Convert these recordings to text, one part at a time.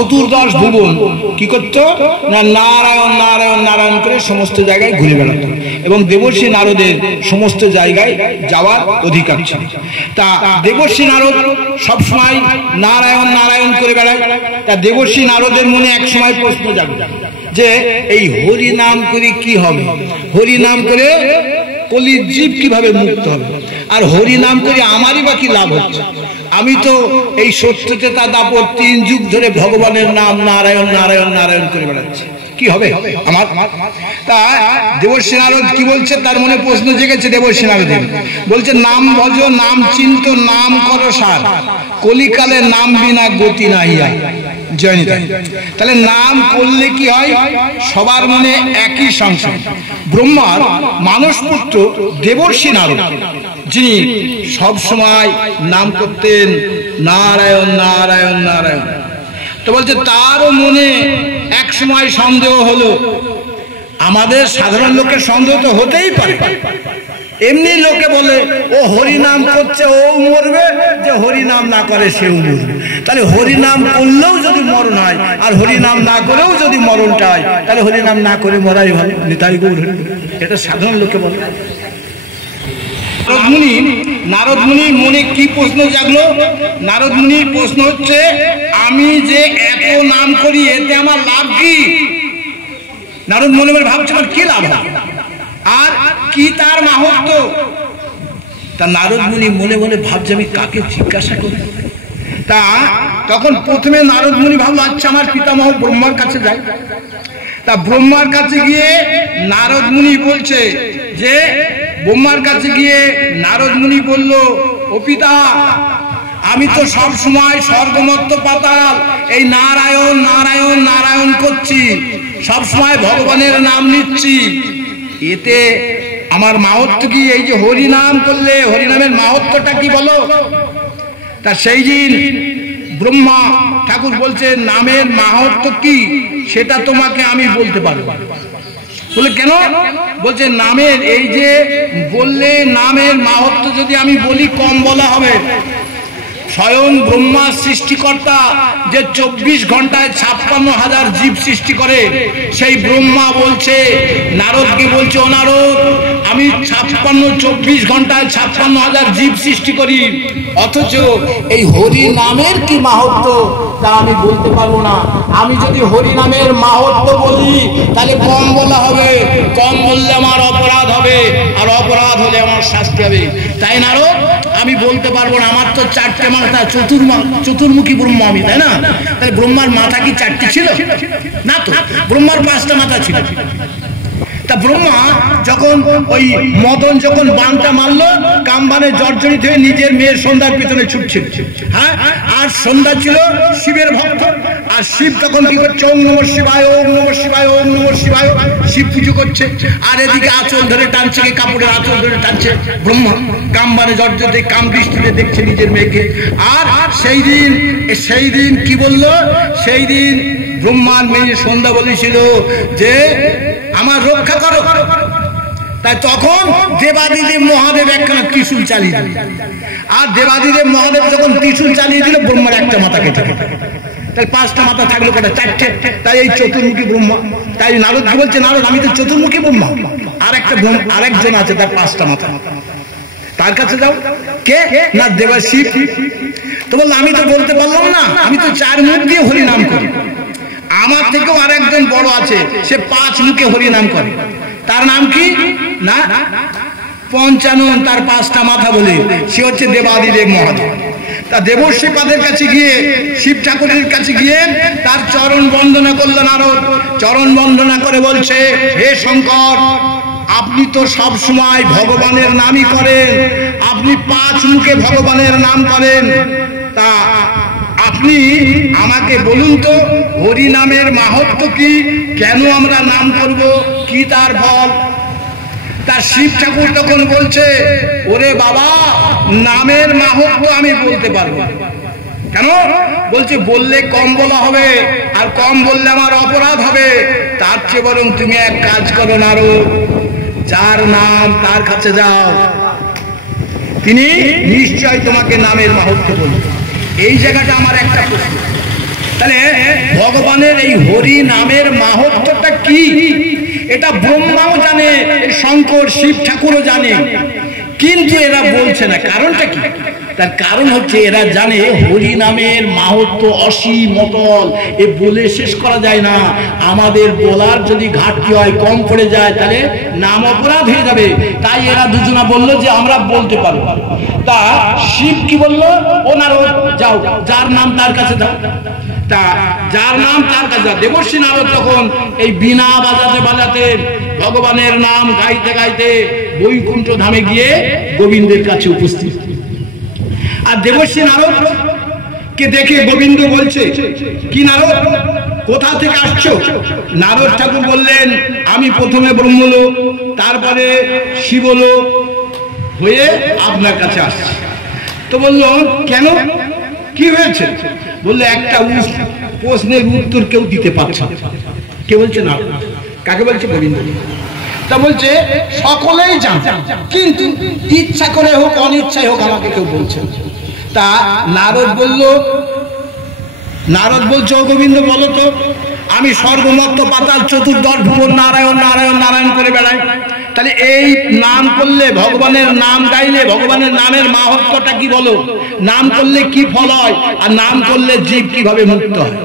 চতুর্দশ ভুবন কি করতো না নারায়ণ নারায়ণ নারায়ণ করে সমস্ত জায়গায় ঘুরে বেড়াতো এবং দেবর্ষী নারদের সমস্ত জায়গায় যাওয়ার অধিকার ছিল। তা দেবর্ষী নারদ সবসময় নারায়ণ নারায়ণ করে বেড়ায়। তা দেবর্ষী নারদের মনে এক সময় প্রশ্ন জাগে যে এই হরি নাম করে কি হবে, হরি নাম করে কলির জীব কিভাবে মুক্ত হবে, আর হরি নাম করে আমারই বা কি লাভ হচ্ছে। আমি তো এই সত্যতা দাপট 3 যুগ ধরে ভগবানের নাম নারায়ণ নারায়ণ নারায়ণ করে বেড়াচ্ছি, কি হবে আমার। তা দেবর্ষী নারদ কি বলছে, তার মনে প্রশ্ন জেগেছে দেবর্ষী নারদের। বলছে নাম ভজ নাম চিন্ত নাম কর সার, কলিকালে নাম বিনা গতি নাহিয়া। জয়নিতা। তাহলে নাম করলে কি হয়, সবার মনে একই সংসার। ব্রহ্মার মানস পুত্র দেবর্ষী নারদ, যিনি সব সময় নাম করতেন নারায়ণ নারায়ণ নারায়ণ। তো বলছে তারও মনে এক সময় সন্দেহ হলো। আমাদের সাধারণ লোকের সন্দেহ তো হতেই পারে। এমনি লোকে বলে ও হরি নাম করছে ও মরবে, যে হরি নাম না করে সেও মরবে। তাহলে হরি নাম করলেও যদি মরণ হয় আর হরি নাম না করেও যদি মরণটা হয়, তাহলে হরি নাম না করে মরাই ভালো। নিতাই গৌর, এটা সাধারণ লোকে বলে। নারদ মুনি মনে কি প্রশ্ন জাগলো? নারদ মুনির প্রশ্ন হচ্ছে, আমি যে এত নাম করি এতে আমার লাভ কি? নারদ মনে মনে ভাবছে কি লাভ আর কি তার মাহাত্ম্য। তা নারদ মুনি মনে মনে ভাবছে আমি কাকে জিজ্ঞাসা করি। তা তখন প্রথমে নারদ মুনি ভাবলো আচ্ছা আমার পিতামহ ব্রহ্মার কাছে যাই। তা ব্রহ্মার কাছে গিয়ে নারদ মুনি বলছে যে, ব্রহ্মার কাছে গিয়ে নারদ মুনি বলল, ও পিতা আমি তো সব সময় স্বর্গমত্ত পাতাল এই নারায়ণ নারায়ণ নারায়ণ করছি, সব সময় ভগবানের নাম নিচ্ছি, এতে আমার মাহাত্ম্য কি? এই যে হরি নাম করলে হরিনামের মাহাত্ম্যটা কি বলো? তা সেই দিন ব্রহ্মা ঠাকুর বলছে নামের মাহাত্ম্য কি সেটা তোমাকে আমি বলতে পারবো। বলে কেন? বলছে নামের এই যে বললে নামের মাহাত্ম্য যদি আমি বলি কম বলা হবে। স্বয়ং ব্রহ্মা সৃষ্টিকর্তা যে 24 ঘন্টায় 56,000 জীব সৃষ্টি করে, সেই ব্রহ্মা বলছে নারদকে বলছে, ও নারদ আমি 24 ঘন্টায় 56,000 জীব সৃষ্টি করি, অথচ এই হরি নামের কি মাহাত্ম্য তা আমি বলতে পারবো না। আমি যদি হরি নামের মাহাত্ম্য বলি তাহলে কম বলা হবে, কম বললে আমার অপরাধ হবে, আর অপরাধ হলে আমার শাস্তি হবে। তাই নারদ আমি বলতে পারবো না, আমার তো 4টে মাথা, চতুর্মুখী ব্রহ্মা আমি, তাই না? তাহলে ব্রহ্মার মাথা কি 4টি ছিল না? তো ব্রহ্মার 5টা মাথা ছিল। তা ব্রহ্মা যখন ওই মদন যখন বানটা মারলো, কামবানে জর্জরিত হয়ে নিজের মেয়ের সন্ধ্যার পিছনে ছুটছিল। হ্যাঁ, আর সন্ধ্যা ছিল শিবের ভক্ত, আর শিব তখন কি করছে ওম নমঃ শিবায় ওম নমঃ শিবায় ওম নমঃ শিবায়, শিব পুজো করছে। আর এদিকে আঁচল ধরে টানছে, কাপড়ের আঁচল ধরে টানছে ব্রহ্মা, কামবানে জর্জরিত কাম দৃষ্টিতে দেখছে নিজের মেয়েকে। আর সেই দিন কি বললো? সেই দিন ব্রহ্মার মেয়ে সন্ধ্যা বলেছিল যে আমার রক্ষা করো। তাই তখন দেবাদিদেব মহাদেব একখানা ত্রিশূল চালিয়ে দিল। আর দেবাদিদেব মহাদেব যখন ত্রিশূল চালিয়ে দিল, ব্রহ্মার একটা মাথা কেটে গেল। তাই 5টা মাথা থাকলো কটা? 4টে। তাই এই চতুর্মুখী ব্রহ্মা। তাই নারদ কি বলছে, নারদ আমি তো চতুর্মুখী ব্রহ্মা, আরেকজন আছে তার 5টা মাথা, তার কাছে যাও। কে? না দেবাশিব। তো বললো আমি তো বলতে পারলাম না, আমি তো 4 মুখ দিয়ে হরি নাম করি। আমার থেকেও আরেকজন বড় আছে, সে 5 মুখে হরি নাম করে। তার নাম কি? না পঞ্চানন, তার 5টা মাথা বলে, সে হচ্ছে দেবাদিদেব মহাদেব। তা দেবর্ষী পাদের কাছে গিয়ে, শিব ঠাকুরের কাছে গিয়ে তার চরণ বন্দনা করলো নারদ। চরণ বন্দনা করে বলছে, হে শঙ্কর আপনি তো সব সময় ভগবানের নামই করেন, আপনি 5 মুখে ভগবানের নাম করেন। তা আপনি আমাকে বলুন তো হরি নামের মাহাত্ম্য কি, কেন আমরা নাম করব, কি তার ফল? তার শিব ঠাকুর তখন বলছে, ওরে বাবা নামের মাহাত্ম্য আমি বলতে পারবো। কেন? বলছে বললে কম বলা হবে, আর কম বললে আমার অপরাধ হবে। তার চেয়ে বরং তুমি এক কাজ করো নারদ, যার নাম তার কাছে যাও, তিনি নিশ্চয় তোমাকে নামের মাহাত্ম্য বলবেন। এই জায়গাটা আমার একটা প্রশ্ন, তাহলে ভগবানের এই হরি নামের মাহাত্ম্যটা কি, এটা ব্রহ্মাও জানে, শঙ্কর শিব ঠাকুরও জানে, কিন্তু এরা বলছে না। কারণটা কি? তার কারণ হচ্ছে এরা জানে হরি নামের মাহাত্ম্য অসীম অতল, এ বলে শেষ করা যায় না। আমাদের বলার যদি ঘাটতি হয়, কম পড়ে যায়, তাহলে নাম অপরাধ হয়ে যাবে। তাই এরা দুজনা বলল যে আমরা বলতে পারবো। তা শিব কি বললো? ওনার যাও, যার নাম তার কাছে যাও। তা যার নাম তার কাছে যাও। দেবর্ষী নারদ তখন এই বীণা বাজাতে বাজাতে ভগবানের নাম গাইতে গাইতে বৈকুণ্ঠ ধামে গিয়ে গোবিন্দের কাছে উপস্থিত। আর দেবর্ষী নারদ কে দেখে গোবিন্দ বলছে, কি নারদ, কোথা থেকে আসছো? নারদ ঠাকুর বললেন, আমি প্রথমে ব্রহ্মলোক, তারপরে শিবলোক হয়ে আপনার কাছে আসছি। তো বললো, কেন, কি হয়েছে? বললে, একটা প্রশ্নের উত্তর কেউ দিতে পারছে না। কে বলছে? না। কাকে বলছে? গোবিন্দ। তা বলছে, সকলেই জান, কিন্তু ইচ্ছা করে হোক অনিচ্ছায় হোক আমাকে কেউ বলছে। তা নারদ বলছে, গোবিন্দ বলো তো, আমি স্বর্গমত্ত পাতাল চতুর্দশ ভুবন নারায়ণ নারায়ণ নারায়ণ করে বেড়াই, তাহলে এই নাম করলে, ভগবানের নাম গাইলে ভগবানের নামের মাহাত্ম্যটা কি বলো? নাম করলে কি ফল হয়, আর নাম করলে জীব কিভাবে মুক্ত হয়?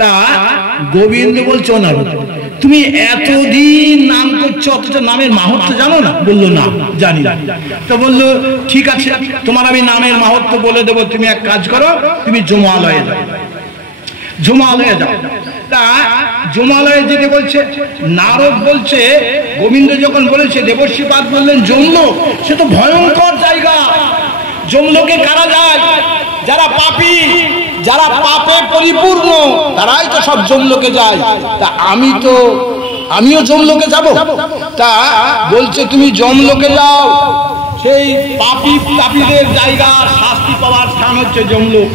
তা গোবিন্দ বলছো, না তুমি এতদিন নাম করছো অথচ নামের মাহাত্ম্য জানো না? বললো, না জানি না। তো বললো, ঠিক আছে, তোমার আমি নামের মাহাত্ম্য বলে দেবো। তুমি এক কাজ করো, তুমি জমালয়ে যাও, জমালয়ে যাও। তা জমালয়ে যেতে বলছে। নারদ বলছে, গোবিন্দ যখন বলেছে, দেবর্ষিপাদ বললেন, যমলোক সে তো ভয়ঙ্কর জায়গা। যমলোকে কারা যায়? যারা পাপী, যারা পাপে পরিপূর্ণ, তারাই তো সব যমলোকে যায়। তা আমিও যমলোকে যাব। তা বলছে, তুমি যমলোকে যাও, সেই পাপীদের জায়গা, শাস্তি পাওয়ার স্থান হচ্ছে যমলোক।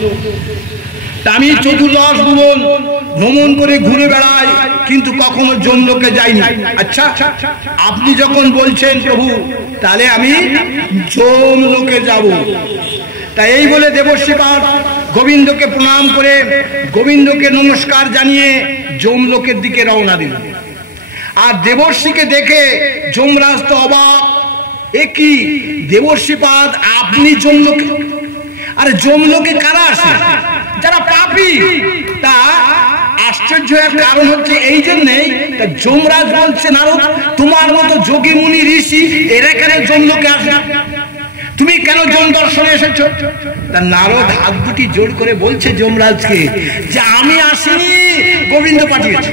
আমি চতুর্দশ ভুবন ভ্রমণ করে ঘুরে বেড়াই, কিন্তু কখনো যমলোকে যাইনি। আচ্ছা, আপনি যখন বলছেন প্রভু, তাহলে আমি যমলোকে যাব। তাই এই বলে দেবর্ষিপাদ গোবিন্দকে প্রণাম করে, গোবিন্দকে নমস্কার জানিয়ে যমলোকের দিকে রওনা দিল। আর দেবর্ষিকে দেখে যমরাজ তো অবাক, এ কি দেবর্ষিপাদ, আপনি যমলোকে? আরে যমলোকে কারা আসে? যারা পাপী। তা আশ্চর্য হওয়ার কারণ হচ্ছে এই জন্যেই, যমরাজ বলছে, নারদ, তোমার মতো যোগী মুনি ঋষি এরা কেন যমলোকে আসে? তুমি কেন যম দর্শনে এসেছো? তা নারদ হাত দুটি জোর করে বলছে যমরাজকে যে, আমি আসিনি, গোবিন্দ পাঠিয়েছে।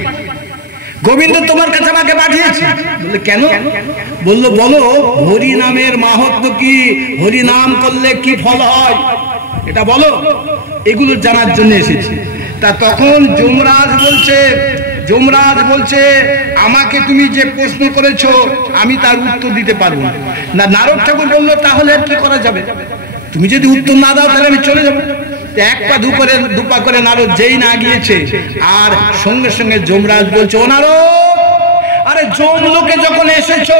গোবিন্দ তোমার কাছে আমাকে পাঠিয়েছে। বললে, কেন? বললো, বলো হরি নামের মাহাত্ম্য কি, হরি নাম করলে কি ফল হয়, এটা বলো। এগুলো জানার জন্য এসেছি। তা তখন যমরাজ বলছে, আমাকে তুমি যে প্রশ্ন করেছো আমি তার উত্তর দিতে পারবো না। নারদ ঠাকুর বললো, তাহলে কি করা যাবে? তুমি যদি উত্তর না দাও তাহলে আমি চলে যাবো। এক পা দুপা করে নারদ যেই না গিয়েছে, আর সঙ্গে সঙ্গে যমরাজ বলছে, ও নারদ, আরে যমলোকে যখন এসেছো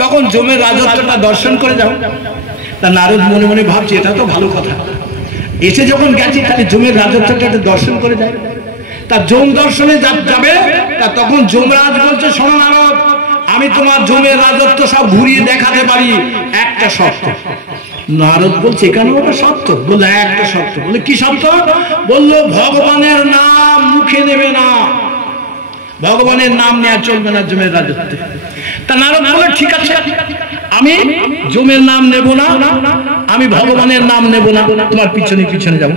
তখন যমের রাজত্বটা দর্শন করে যাও। তা নারদ মনে মনে ভাবছে, এটা তো ভালো কথা, এসে যখন গেছি তাহলে যমের রাজত্বটা দর্শন করে যায়। তা যম দর্শনে যাবে। তা তখন যমরাজ বলছে, শোনো নারদ, আমি তোমার যমের রাজত্ব সব ঘুরিয়ে দেখাতে পারি, একটা শর্ত। নারদ বলছে, এখানে ওটা শর্ত? বললো, একটা শর্ত। বলে, কি শর্ত? বললো, ভগবানের নাম মুখে নেবে না, ভগবানের নাম নেওয়া চলবে না যমের রাজত্বে। তা নারদ বলে, ঠিক আছে, আমি যমের নাম নেব না, আমি ভগবানের নাম নেব না, তোমার পিছনে পিছনে যাবো।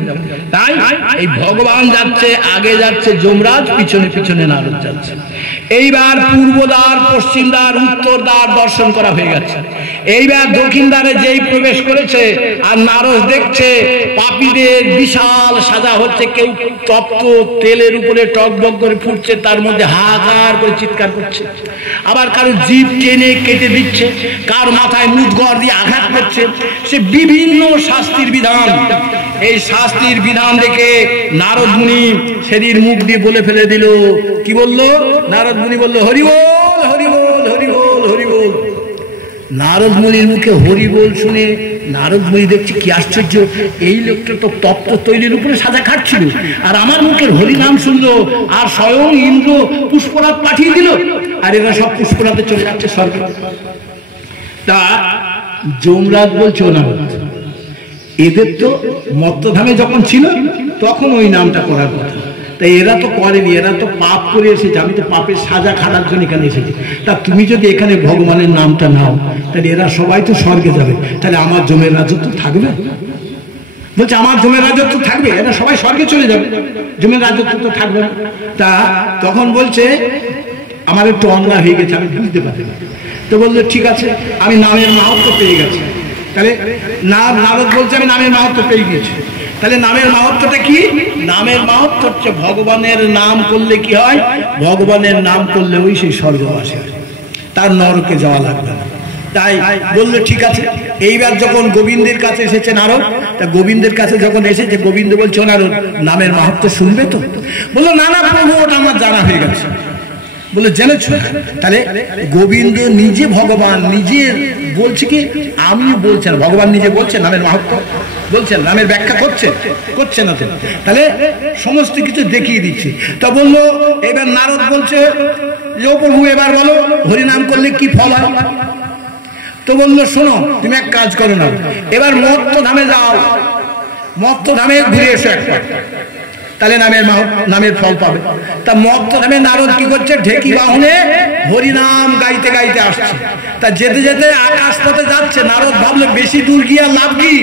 তাই এই ভগবান যাচ্ছে, আগে যাচ্ছে যমরাজ, পিছনে পিছনে নারদ যাচ্ছে। এইবার পূর্ব দ্বার, পশ্চিম দ্বার, উত্তর দ্বার দর্শন করা হয়ে গেছে। এইবার দক্ষিণ দ্বারে যেই প্রবেশ করেছে, আর নারদ দেখছে পাপীদের বিশাল সাজা হচ্ছে, কেউ তপ্ত তেলের উপরে টকবক করে ফুটছে, তার মধ্যে হাহাকার করে চিৎকার করছে, আবার কারো জিভ টেনে কেটে দিচ্ছে, কার মাথায় মুদগর দিয়ে আঘাত করছে। সে বিভিন্ন শাস্তির বিধান। এই শাস্তির বিধান দেখে নারদ মুনি সেদিন মুখ দিয়ে বলে ফেলে দিল। কি বললো? নারদ মুনি বললো, হরি বল, হরি বল, হরি বল, হরি বল। নারদ মুনির মুখে হরি বল শুনে নারদ মুনি দেখছি কি আশ্চর্য, এই লোকটা তো তত্ত্ব তৈরির উপরে সাজা খাটছিল, আর আমার মুখের হরিনাম শুনলো, আর স্বয়ং ইন্দ্র পুষ্পরাত পাঠিয়ে দিল, আর এরা সব পুষ্পরাতে চলে যাচ্ছে স্বর্গে। তা যমরাজ বলছে, ও নারদ, এদের তো মত্তধামে যখন ছিল তখন ওই নামটা করার কথা, তাই এরা তো করেনি, এরা তো পাপ করে এসেছে, আমি তো পাপের সাজা খাটার জন্য এখানে এসেছি। তা তুমি যদি এখানে ভগবানের নামটা নাও, তাহলে এরা সবাই তো স্বর্গে যাবে, তাহলে আমার জমের রাজত্ব থাকবে? বলছে আমার জমের রাজত্ব থাকবে, এরা সবাই স্বর্গে চলে যাবে, জমের রাজত্ব তো থাকবে না। তা তখন বলছে আমার একটু অন্যায় হয়ে গেছে, আমি বুঝতে পারি। তো বললো ঠিক আছে, আমি নামের মাহাত্ম্য পেয়ে গেছি। তাহলে নারদ বলছে আমি নামের মাহাত্ম্য পেয়ে গেছি। তাহলে নামের মাহাত্ম্যটা কি? নামের মাহাত্ম্য হচ্ছে ভগবানের নাম করলে কি হয়, ভগবানের নাম করলে ওই সেই স্বর্গবাসী হয়, তার নরকে যাওয়া লাগবে না। তাই বললো ঠিক আছে। এইবার যখন গোবিন্দের কাছে এসেছে নারদ, তা গোবিন্দের কাছে যখন এসেছে, গোবিন্দ বলছে নারদ নামের মাহাত্ম্য শুনবে তো? বললো না না প্রভু, ওটা আমার জানা হয়ে গেছে। বলে জেনেছ? তাহলে গোবিন্দ নিজে ভগবান নিজে বলছে কি, আমি বলছেন, ভগবান নিজে বলছেন নামের মাহাত্ম্য বলছেন, নামের ব্যাখ্যা করছে না। তাহলে সমস্ত কিছু দেখিয়ে দিচ্ছে। তা বললো, এবার নারদ বলছে যে ও প্রভু এবার বলো হরিনাম করলে কি ফল হয়? তো বললো শোনো, তুমি এক কাজ করো না, এবার মত্তধামে যাও, মত্তধামে ঘুরে এসো একবার, তাহলে নামের ফল পাবে। তা মত্তধামে নারদ কি করছে, ঢেকি বাহনে হরিনাম গাইতে গাইতে আসছে। তা যেতে যেতে আকাশ পথে যাচ্ছে, নারদ ভাবলো বেশি দূর গিয়ে লাভ কি,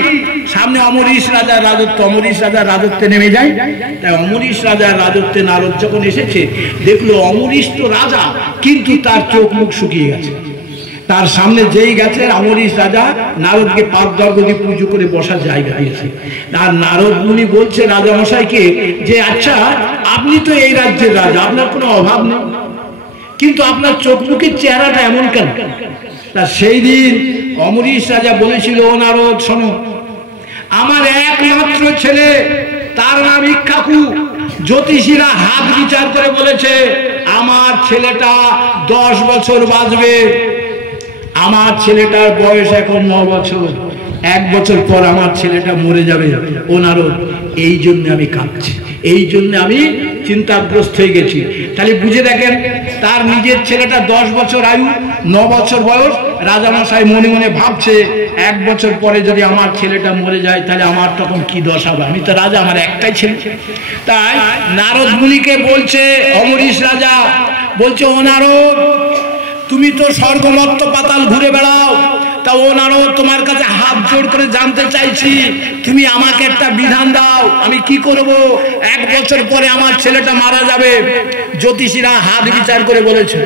সামনে অমরিশ রাজার রাজত্ব, অমরিশ রাজার রাজত্বে নেমে যায়। তাই অমরিশ রাজার রাজত্বে নারদ যখন এসেছে, দেখলো অমরিশ তো রাজা, কিন্তু তার চোখ মুখ শুকিয়ে গেছে। তার সামনে যেই গেছে অমরিশ রাজা নারদকে পাদ দর্গ দিয়ে পুজো করে বসার জায়গা দিয়েছে। আর নারদ মুনি বলছে রাজা মশাইকে যে আচ্ছা আপনি তো এই রাজ্যের রাজা, আপনার কোনো অভাব নেই, কিন্তু আপনার চোখ মুখের চেহারাটা এমন কেন? তা সেই দিন অমরিশ রাজা বলেছিল, ও নারদ শোনো, আমার একমাত্র ছেলে, তার নাম ইক্ষ্বাকু, জ্যোতিষীরা হাত বিচার করে বলেছে আমার ছেলেটা 10 বছর বাঁচবে। আমার ছেলেটার বয়স এখন 9 বছর, 1 বছর পর আমার ছেলেটা মরে যাবে। ও নারদ, এই জন্য আমি কাঁদছি, এই জন্য আমি চিন্তাগ্রস্ত হয়ে গেছি। তাহলে বুঝে দেখেন, তার নিজের ছেলেটা 10 বছর আয়ু, 9 বছর বয়স, রাজামশাই মনে মনে ভাবছে 1 বছর পরে যদি আমার ছেলেটা মরে যায়, তাহলে আমার তখন কি দশা হবে, আমি তো রাজা, আমার একটাই ছেলে। তাই নারদ মুনিকে বলছে অমরিশ রাজা, বলছে ও নারদ, তুমি তো স্বর্গমত্ত পাতাল ঘুরে বেড়াও, তা ও নারদ তোমার কাছে হাত জোড় করে জানতে চাইছি, তুমি আমাকে একটা বিধান দাও, আমি কি করব? 1 বছর পরে আমার ছেলেটা মারা যাবে, জ্যোতিষীরা হাত বিচার করে বলেছে।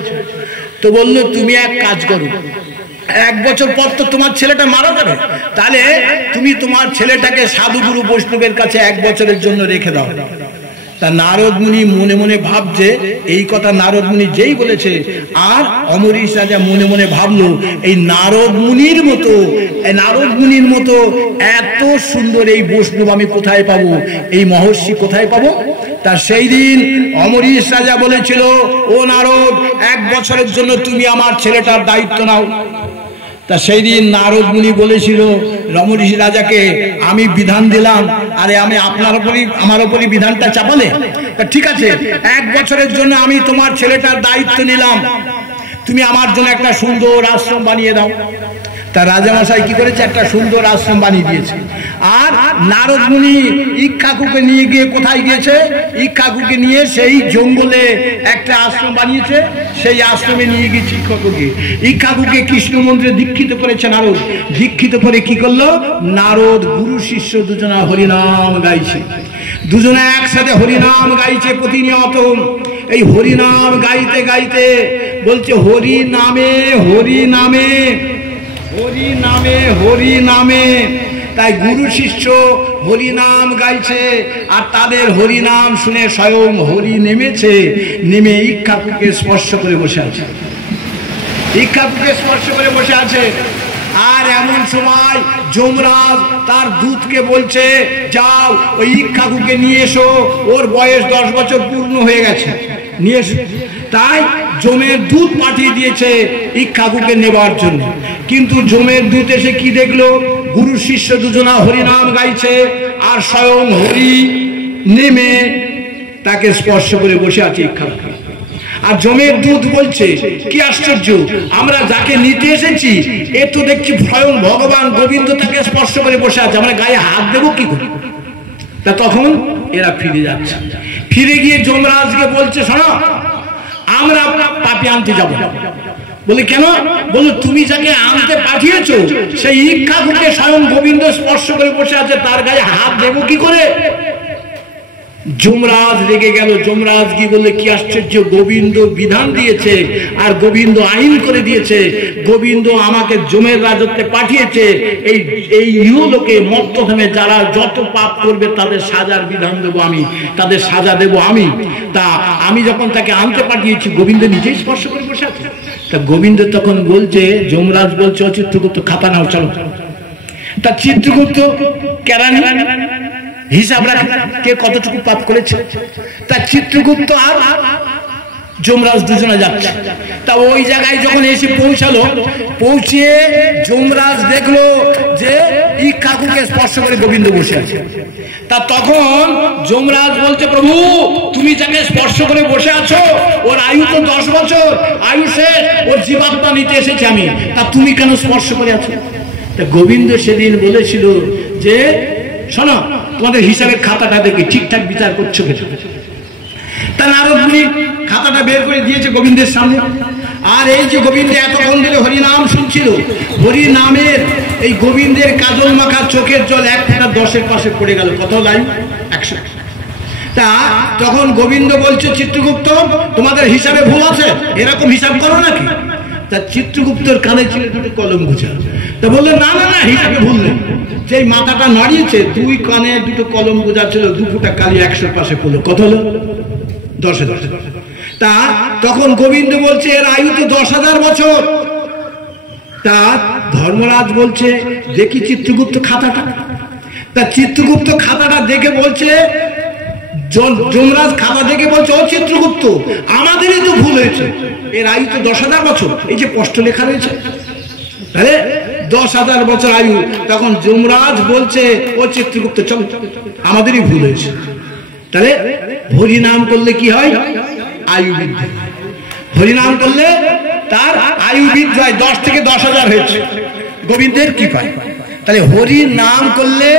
তো বললো তুমি এক কাজ করো, 1 বছর পর তো তোমার ছেলেটা মারা যাবে, তাহলে তুমি তোমার ছেলেটাকে সাধুগুরু বৈষ্ণবের কাছে 1 বছরের জন্য রেখে দাও। তা নারদ মুনি মনে মনে ভাবছে, এই কথা নারদ মুনি যেই বলেছে, আর অমরিশ রাজা মনে মনে ভাবলো এই নারদ মুনির মতো এত সুন্দর এই বৈষ্ণব আমি কোথায় পাবো, এই মহর্ষি কোথায় পাবো? তা সেই দিন অমরিশ রাজা বলেছিল, ও নারদ 1 বছরের জন্য তুমি আমার ছেলেটার দায়িত্ব নাও। তা সেই দিন নারদ মুনি বলেছিল অমরিশ রাজাকে, আমি বিধান দিলাম, আরে আমি আমার উপরই বিধানটা চাপালে, ঠিক আছে 1 বছরের জন্য আমি তোমার ছেলেটার দায়িত্ব নিলাম, তুমি আমার জন্য একটা সুন্দর আশ্রম বানিয়ে দাও। তা রাজামশাই কি করেছে, একটা সুন্দর আশ্রম বানিয়ে দিয়েছে। আর নারদ মুনি ইক্ষ্বাকুকে নিয়ে গিয়ে কোথায় গিয়েছে, ইক্ষ্বাকুকে নিয়ে সেই জঙ্গলে একটা আশ্রম বানিয়েছে, সেই আশ্রমে নিয়ে গিয়েছে ইক্ষ্বাকুকে কৃষ্ণ মন্ত্রে দীক্ষিত করেছে নারদ। দীক্ষিত করে কি করলো, নারদ গুরু শিষ্য দুজনা হরিনাম গাইছে, দুজনে একসাথে হরিনাম গাইছে প্রতিনিয়ত। এই হরিনাম গাইতে গাইতে বলছে হরি নামে হরি নামে হরি নামে হরি নামে। তাই গুরু শিষ্য হরিনাম গাইছে, আর তাদের হরিনাম শুনে স্বয়ং হরি নেমেছে, নেমে ইক্ষ্বাকুকে স্পর্শ করে বসে আছে, ইক্ষ্বাকুকে স্পর্শ করে বসে আছে। আর এমন সময় যমরাজ তার দূতকে বলছে, যাও ওই ইক্ষ্বাকুকে নিয়ে এসো, ওর বয়স 10 বছর পূর্ণ হয়ে গেছে, নিয়ে এসো। তাই যমের দূত পাঠিয়ে দিয়েছে ইক্ষ্বাকুকে নেবার জন্য। কিন্তু যমের দূত এসে কি দেখলো, গুরু শিষ্য দুজনা হরিনাম গাইছে, আর স্বয়ং হরি নেমে তাকে স্পর্শ করে বসে আছে ইক্ষ্বাকু। আর যমের দূত বলছে কি আশ্চর্য, আমরা যাকে নিতে এসেছি এ তো দেখছি স্বয়ং ভগবান গোবিন্দ তাকে স্পর্শ করে বসে আছে, আমরা গায়ে হাত দেবো কি করে? তা তখন এরা ফিরে যাচ্ছে, ফিরে গিয়ে যমরাজকে বলছে শোনো আমরা পাপী আনতে যাব। বলে কেন? বলে তুমি যাকে আনতে পাঠিয়েছো সেই ইক্ষ্বাকুকে স্বয়ং গোবিন্দ স্পর্শ করে বসে আছে, তার গায়ে হাত দেবো কি করে? যমরাজ রেগে গেল। যমরাজ কি বললে কি আশ্চর্য, গোবিন্দ বিধান দিয়েছে আর গোবিন্দ আইন করে দিয়েছে, গোবিন্দ আমাকে যমের রাজত্বে পাঠিয়েছে, এই ইহলোকে মর্ত্যধামে যারা যত পাপ করবে তাদের সাজার বিধান দেবো আমি, তাদের সাজা দেবো আমি। তা আমি যখন তাকে আনতে পাঠিয়েছি গোবিন্দ নিজেই স্পর্শ করে বসে আছে। তা গোবিন্দ তখন বলছে, যমরাজ বলছে ও চিত্রগুপ্ত খাতা নাও চলো। তা চিত্রগুপ্ত কেরানি হিসাব রাখে কে কতটুকু পাপ করেছে। তা চিত্রগুপ্ত আর যমরাজ দুজনে যাচ্ছে। তা ওই জায়গায় যখন এসে পৌঁছালো, পৌঁছিয়ে যমরাজ দেখলো যে ইক্ষ্বাকুকে স্পর্শ করে গোবিন্দ বসে আছে। তা তখন যমরাজ বলছে প্রভু তুমি যাকে স্পর্শ করে বসে আছো ওর আয়ু তো 10 বছর আয়ু শেষ, ওর জীবাত্মা নিতে এসেছি আমি, তা তুমি কেন স্পর্শ করে আছো? তা গোবিন্দ সেদিন বলেছিল যে শোনো তোমাদের হিসাবের খাতাটা দেখে ঠিকঠাক বিচার করছো কেন? তা নারদ মুনি খাতাটা বের করে দিয়েছে গোবিন্দের সামনে। আর এই যে গোবিন্দ এতক্ষণ ধরে হরিনাম শুনছিল, হরিনামের এই গোবিন্দের কাজল মাখা চোখের জল এক ফোঁটা 10-এর পাশে পড়ে গেল। কত লাইন? 100। তা তখন গোবিন্দ বলছে চিত্রগুপ্ত তোমাদের হিসাবে ভুল আছে, এরকম হিসাব করো নাকি? তা চিত্রগুপ্তর কানে ছিল দুটো কলম গুছা। তা বললো না না না হিসাবে ভুল নেই, যে মাথাটা নাড়িয়েছে 2 কানে দুটো কলম বোঝা ছিল, 2 ফোঁটা কালি 100-এর পাশে পড়লো। কত হলো? 10-এ 10। তা তখন গোবিন্দ বলছে এর আয়ু তো 10,000 বছর। তা ধর্মরাজ বলছে দেখি চিত্রগুপ্ত খাতাটা। তা চিত্রগুপ্ত খাতাটা দেখে বলছে, যমরাজ খাতা দেখে বলছে ও চিত্রগুপ্ত আমাদেরই তো ভুল হয়েছে, এর আয়ু তো 10,000 বছর, এই যে স্পষ্ট লেখা রয়েছে, তাহলে 10,000 বছর আয়ু। তখন যমরাজ বলছে ও চিত্রগুপ্ত চল আমাদেরই ভুল হয়েছে। তাহলে হরিনাম করলে কি হয়? আয়ু বৃদ্ধি। হরিনাম করলে তার আয়ু বৃদ্ধি হয়, 10 থেকে 10,000 হয়েছে। গোবিন্দের কি পায়? তাহলে হরি নাম করলে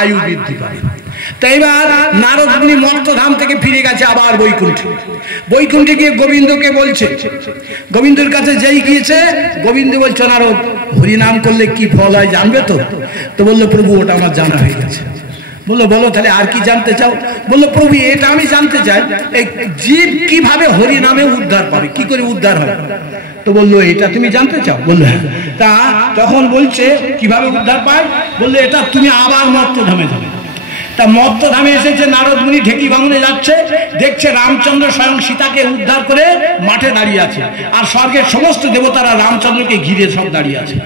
আয়ু বৃদ্ধি পায়। তাই এবার নারদ মুনি মর্ত্যধাম থেকে ফিরে গেছে আবার বৈকুণ্ঠে। বৈকুণ্ঠে গিয়ে গোবিন্দকে বলছে, গোবিন্দের কাছে যেই গিয়েছে গোবিন্দ বলছে নারদ হরিনাম করলে কি ফল হয় জানবে তো? তো বললো প্রভু ওটা আমার জানা হয়ে গেছে। বললো বলো তাহলে আর কি জানতে চাও? বললো প্রভু এটা আমি জানতে চাই এই জীব কিভাবে হরি নামে উদ্ধার পাবে, কি করে উদ্ধার হয়? তো বললো এটা তুমি জানতে চাও? বললো হ্যাঁ। তা তখন বলছে কিভাবে উদ্ধার পায়? বললো এটা তুমি আবার মর্ত্যধামে যাবে। তা মর্ত্যধামে এসেছে, নারদ মুনি ঢেকি ভাঙনে যাচ্ছে, দেখছে রামচন্দ্র স্বয়ং সীতাকে উদ্ধার করে মাঠে দাঁড়িয়ে আছে, আর স্বর্গের সমস্ত দেবতারা রামচন্দ্রকে ঘিরে সব দাঁড়িয়ে আছে।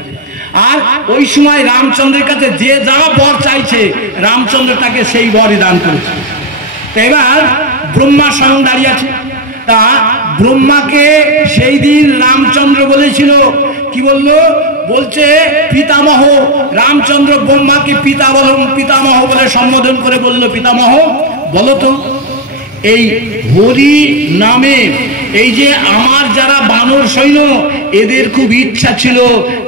আর ওই সময় রামচন্দ্রের কাছে যে যা বর চাইছে রামচন্দ্র তাকে সেই বরই দান করেছে। এবার ব্রহ্মা স্বয়ং দাঁড়িয়ে আছে। তা ব্রহ্মাকে সেই দিন রামচন্দ্র বলেছিল কি বললো? বলছে পিতামহ। রামচন্দ্র ব্রহ্মাকে পিতামহ বলে সম্বোধন করে বলল পিতামহ বলো তো এই হরি নামে এই যে আমার যারা বানর সৈন্য এদের খুব ইচ্ছা ছিল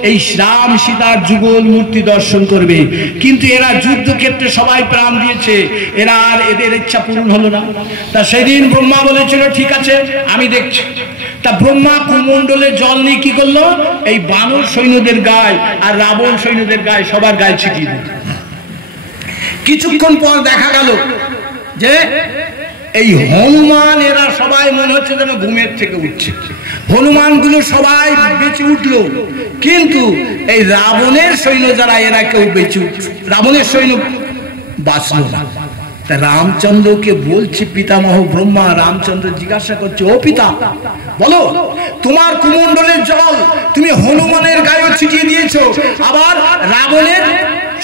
এই রাম সীতার যুগল মূর্তি দর্শন করবে, কিন্তু এরা যুদ্ধক্ষেত্রে সবাই প্রাণ দিয়েছে, এরা আর এদের ইচ্ছা পূরণ হলো না। তা সেদিন ব্রহ্মা বলেছিল ঠিক আছে আমি দেখছি। তা ব্রহ্মা কুমণ্ডলে জল নিয়ে কি করলো? এই বানর সৈন্যদের গায়ে আর রাবণ সৈন্যদের গায়ে সবার গায়ে ছিটিয়ে দিল। কিছুক্ষণ পর দেখা গেল যে এই হনুমান এরা সবাই মনে হচ্ছে যেন ঘুমের থেকে উঠছে, হনুমান গুলো সবাই বেঁচে উঠলো, কিন্তু এই রাবণের সৈন্য যারা এরা কেউ বেঁচে উঠল, রাবণের সৈন্য বাঁচলো না। তা রামচন্দ্রকে বলছে পিতামহ ব্রহ্মা, রামচন্দ্র জিজ্ঞাসা করছে ও পিতা বলো তোমার কুমণ্ডলের জল তুমি হনুমানের গায়ে ছিটিয়ে দিয়েছো, আবার রাবণের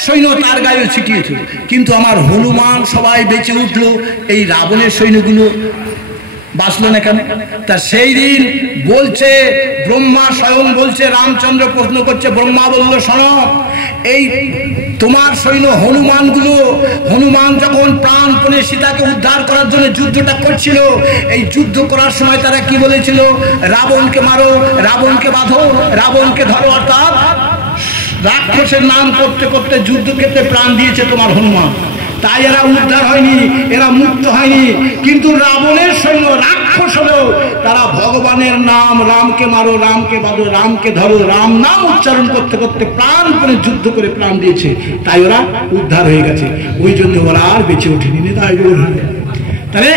সৈন্য তার গায়ে ছিটিয়েছ, কিন্তু আমার হনুমান সবাই বেঁচে উঠলো, এই রাবণের সৈন্যগুলো বাঁচলো না কেন? তা সেই দিন বলছে ব্রহ্মা স্বয়ং বলছে, রামচন্দ্র প্রশ্ন করছে, ব্রহ্মা বলল শোনো, এই তোমার সৈন্য হনুমান যখন প্রাণপণে সীতাকে উদ্ধার করার জন্য যুদ্ধটা করছিল, এই যুদ্ধ করার সময় তারা কি বলেছিল? রাবণকে মারো, রাবণকে বাঁধো, রাবণকে ধরো। অর্থাৎ রাক্ষসের নাম করতে করতে যুদ্ধক্ষেত্রে প্রাণ দিয়েছে তোমার হনুমান, তাই এরা উদ্ধার হয়নি, এরা মুক্ত হয়নি। কিন্তু রাবণের সৈন্য রাক্ষস হলেও তারা ভগবানের নাম, রামকে মারো, রামকে বাঁধো, রামকে ধরো, রাম নাম উচ্চারণ করতে করতে প্রাণপণে যুদ্ধ করে প্রাণ দিয়েছে, তাই ওরা উদ্ধার হয়ে গেছে। ওই জন্য ওরা আর বেঁচে ওঠেনি। তাহলে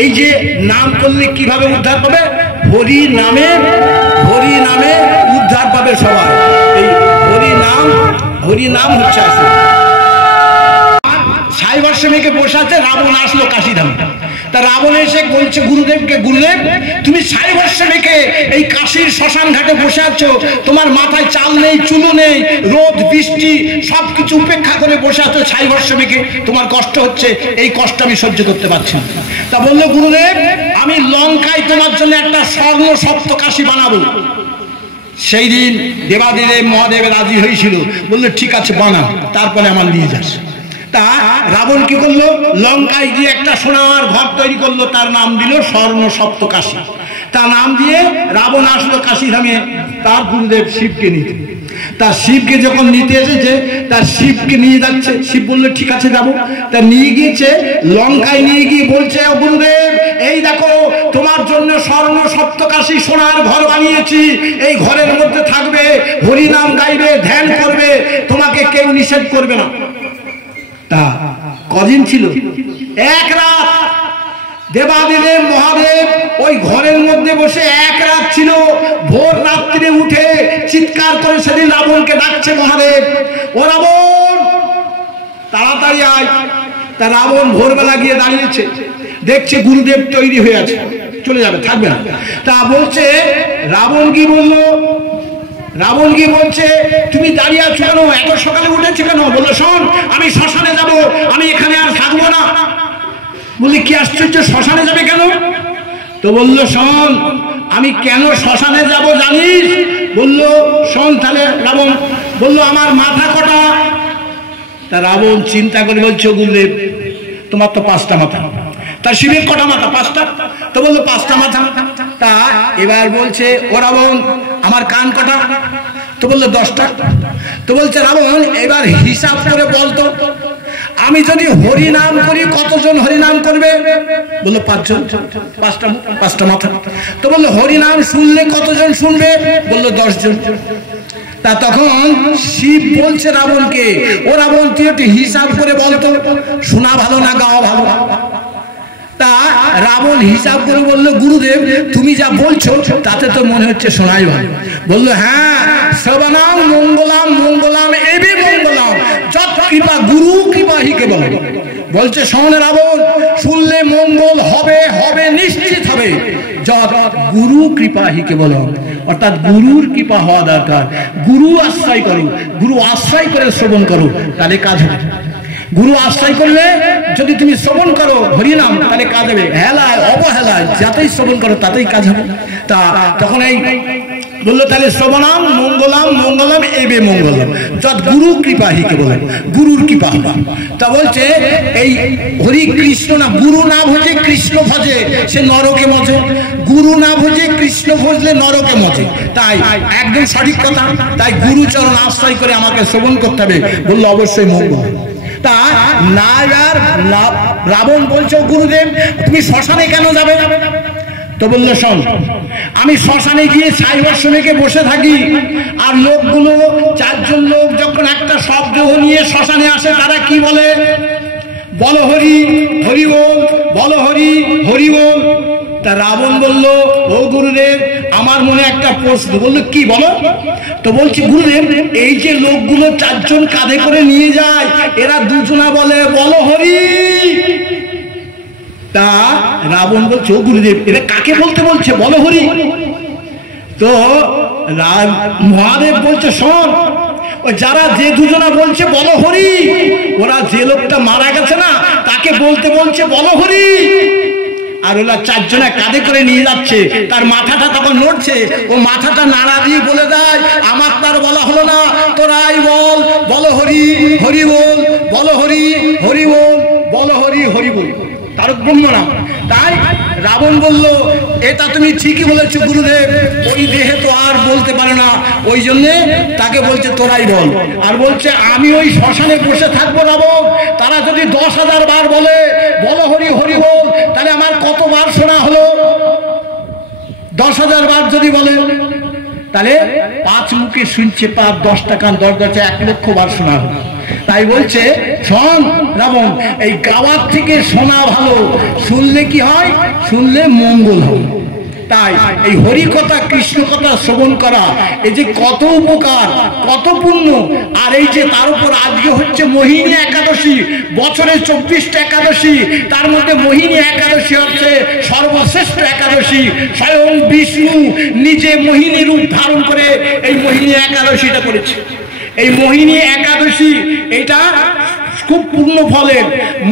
এই যে নাম করলে কিভাবে উদ্ধার পাবে? হরি নামে উদ্ধার পাবে সবাই। এই হরি নাম হচ্ছে আসলে। সাইবর্ষমেকে বসে আছে, রাবণ আসলো কাশীধাম। তা রাবণ এসে বলছে গুরুদেবকে, গুরুদেব তুমি সাইবর্ষমেকে এই কাশীর শ্মশান ঘাটে বসে আছো, তোমার মাথায় চাল নেই, চুলো নেই, রোদ বৃষ্টি সবকিছু উপেক্ষা করে বসে আছো সাইবর্ষমেকে, তোমার কষ্ট হচ্ছে, এই কষ্ট আমি সহ্য করতে পারছি না। তা বললো গুরুদেব আমি লঙ্কায় তোমার জন্য একটা স্বর্ণ সপ্ত কাশী বানাবো। সেই দিন দেবাদিদেব মহাদেব রাজি হয়েছিল, বললো ঠিক আছে বানাও, তারপরে আমার নিয়ে যাস। তা রাবণ কি করলো? লঙ্কায় গিয়ে একটা সোনার ঘর তৈরি করলো, তার নাম দিল স্বর্ণ সপ্ত কাশী। তার নাম দিয়ে রাবণ আসলো কাশীধামে তার গুরুদেব শিবকে নিতে। তার শিবকে যখন নিতে এসেছে, তার শিবকে নিয়ে যাচ্ছে, শিব বললো ঠিক আছে যাবো। তা নিয়ে গিয়েছে লঙ্কায়, নিয়ে গিয়ে বলছে গুরুদেব এই দেখো তোমার জন্য স্বর্ণ সপ্ত কাশী সোনার ঘর বানিয়েছি, এই ঘরের মধ্যে থাকবে, হরিনাম গাইবে, ধ্যান করবে, তোমাকে কেউ নিষেধ করবে না। তা কদিন ছিল? এক রাত। দেবাদিদেব মহাদেব ওই ঘরের মধ্যে বসে এক রাত ছিল। ভোর রাত্রে উঠে চিৎকার করে সেদিন রাবণকে ডাকছে মহাদেব, ও রাবণ তাড়াতাড়ি আয়। তা রাবণ ভোরবেলা গিয়ে দাঁড়িয়েছে, দেখছে গুরুদেব তৈরি হয়ে আছে, চলে যাবে, থাকবে না। তা বলছে রাবণ কি বললো? রাবণ কি বলছে তুমি দাঁড়িয়ে আছো কেন, এত সকালে উঠেছে কেন? বললো শোন আমি শ্মশানে যাব, আমি এখানে আর থাকবো না। বলি কি আশ্চর্য, শ্মশানে যাবে কেন? তো বললো শোন আমি কেন শ্মশানে যাব জানিস? বললো শোন। তাহলে রাবণ বললো আমার মাথা কটা? তা রাবণ চিন্তা করে বলছে গুরুদেব তোমার তো 5টা মাথা। তার শিবের কটা মাথা? 5টা। তো বললো 5টা মাথা। তা এবার বলছে ও রাবণ আমার কান কটা? তো বললো 10টা। তো বলছে রাবণ এবার হিসাব করে বলতো আমি যদি হরি নাম করি কতজন হরি নাম করবে? বললো 5 জন। 5টা মাথা। তো বললো হরি নাম শুনলে কতজন শুনবে? বললো 10 জন। তা তখন শিব বলছে রাবণকে, ও রাবণ তুই একটু হিসাব করে বলতো, শোনা ভালো না গাওয়া ভালো? তা রাবণ হিসাব করে বললো গুরুদেব তুমি যা বলছো তাতে তো মনে হচ্ছে শোনাই ভালো। বললো হ্যাঁ শ্রবণাম মঙ্গলাম মঙ্গলাম এবি মঙ্গলাম যত কৃপা গুরু কৃপা হি কেবল। বলছে শোন রাবণ শুনলে মঙ্গল হবে, হবে নিশ্চিত হবে, যত গুরু কৃপা হি কেবল। অর্থাৎ গুরুর কৃপা হওয়া দরকার। গুরু আশ্রয় করো, গুরু আশ্রয় করে শ্রবণ করো, তাহলে কাজ হবে। গুরু আশ্রয় করলে যদি তুমি শ্রবণ করো হরিনাম তাহলে কাজ হবে, হেলায় অবহেলায় যাতেই শ্রবণ করো তাতেই কাজ হবে। তা তখন এই বললো তাহলে শ্রবণাম মঙ্গলাম মঙ্গলাম এবে মঙ্গলাম যত গুরু কৃপা হি কেবল, গুরুর কৃপা হবে। তা বলছে এই হরি কৃষ্ণ না, গুরু না ভজে কৃষ্ণ ভজে সে নরকে মজে, গুরু না ভজে কৃষ্ণ ভজলে নরকে মজে। তাই একদম সঠিক কথা। তাই গুরুচরণ আশ্রয় করে আমাকে শ্রবণ করতে হবে। বললো অবশ্যই মঙ্গল। তা রাবণ বলছো গুরুদেব তুমি শ্মশানে কেন যাবে? তো বললো শোন আমি শ্মশানে গিয়ে সাইবর্ষমেকে বসে থাকি, আর লোকগুলো 4 জন লোক যখন একটা শব্দ নিয়ে শ্মশানে আসে তারা কি বলে? বলো হরি হরি বল, বলো হরি হরি বল। তা রাবণ বলল ও গুরুদেব আমার মনে একটা প্রশ্ন। বললো কি বলো? তো বলছি গুরুদেব এই যে লোকগুলো 4 জন কাঁধে করে নিয়ে যায় এরা 2 জনা বলে বলো হরি। তা রাবণ বলছে ও গুরুদেব এরা কাকে বলতে বলছে বলো হরি? তো মহাদেব বলছে শোন ও যারা যে 2 জনা বলছে বলো হরি ওরা যে লোকটা মারা গেছে না তাকে বলতে বলছে বলো হরি। আর ওরা চারজনে কাঁধে করে নিয়ে যাচ্ছে, তার মাথাটা তখন নড়ছে, ও মাথাটা নাড়া দিয়ে বলে দেয়, আমার তার বলা হলো না, তোরাই বল, বলো হরি হরি বল, বলো হরি হরি বল, বলো হরি হরি বল, তারক ব্রহ্ম নাম। তাই রাবণ বলল, এটা তুমি ঠিকই বলেছো গুরুদেব, ওই দেহে তো আর বলতে পারে না, ওই জন্যে তাকে বলছে তোরাই বল। আর বলছে আমি ওই শ্মশানে বসে থাকবো রাবণ, তারা যদি 10,000 বার বলে বলো হরি হরি বল, তাহলে আমার কতবার শোনা হলো? 10,000 বার যদি বলে, তাহলে 5 মুখে শুনছে পাপ, 10 টাকা 10 10 1 লক্ষ বার শোনা হলো। তাই বলছে শোন রাবণ, এই গাওয়ার থেকে শোনা ভালো, শুনলে কি হয়? শুনলে মঙ্গল হয়। তাই এই হরি কথা কৃষ্ণ কথা শ্রবণ করা, এই যে কত উপকার, কত পুণ্য। আর এই যে তার উপর আজকে হচ্ছে মোহিনী একাদশী, বছরে 24টা একাদশী, তার মধ্যে মোহিনী একাদশী হচ্ছে সর্বশ্রেষ্ঠ একাদশী। স্বয়ং বিষ্ণু নিজে মোহিনী রূপ ধারণ করে এই মোহিনী একাদশীটা করেছে। এই মোহিনী একাদশী এটা খুব পূর্ণ ফলের।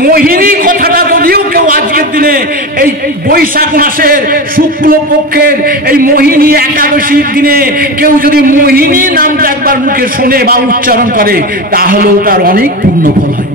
মোহিনী কথাটা যদিও কেউ আজকের দিনে এই বৈশাখ মাসের শুক্ল পক্ষের এই মোহিনী একাদশীর দিনে কেউ যদি মোহিনী নামটা একবার মুখে শোনে বা উচ্চারণ করে, তাহলেও তার অনেক পূর্ণ ফল হয়।